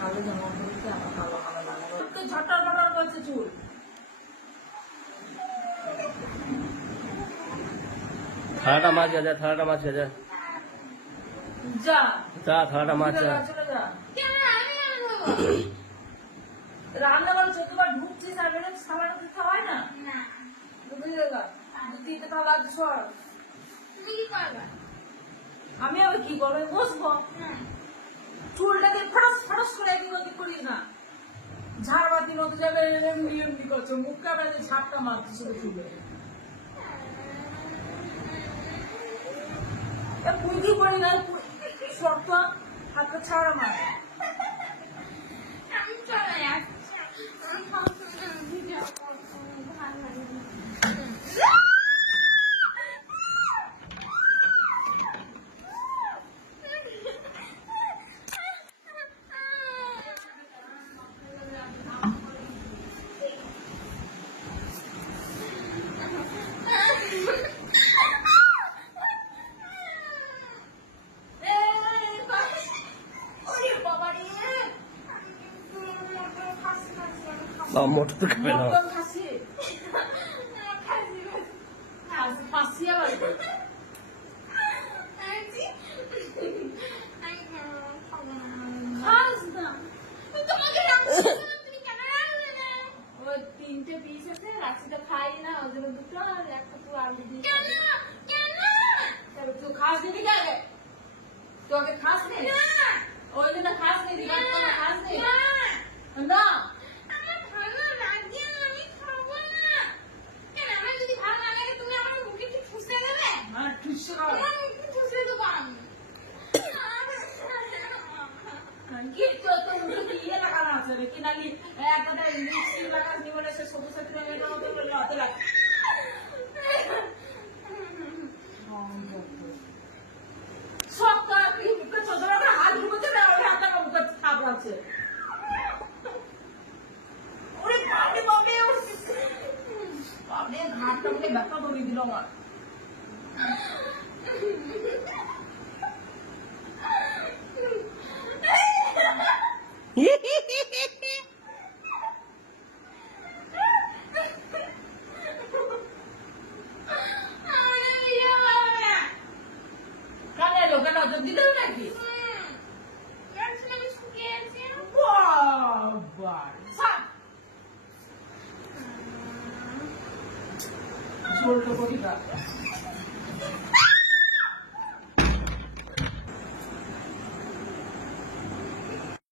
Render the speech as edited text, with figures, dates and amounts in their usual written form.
কালো জামা পরেছে, আমার কালো কালো লাগাবো তো ঝটর ফটর করছে চুল। থালাটা মাছ যা, থালাটা মাছ যা, যা যা থালাটা মাছ যা। চলে যা। রান্না করে 14 বার ঢুকছিস আর বেরোচ্ছিস, খাবার দিতে হয় না? আমি আবার কি করবো? বসবো, চুলটাকে ফটাস ফটাস করে একদিন ওদিক করিস না। ঝাড়বাতি মতো যাবে এমনি এমনি করছো, মুখটা বেড়ে ঝাপটা মারছি শুধু চুলে। পুঁজি করি না, শক্ত হাতটা ছাড়া মার। মোটর তো খাবে না। তিনটে পিস আছে, রাত্রিটা খাই না, ওই জন্য দুটো আর একটা পুরো আলু দিয়ে। তুই খাস দিবি আগে, তোকে খাস নি, ওই জন্য খাস নি, খাস নি না। ঘাটটা ব্যাপার ধরিয়ে দিল আমার। কানে লোকের নজর দিল নাকি? ঝোলটা করি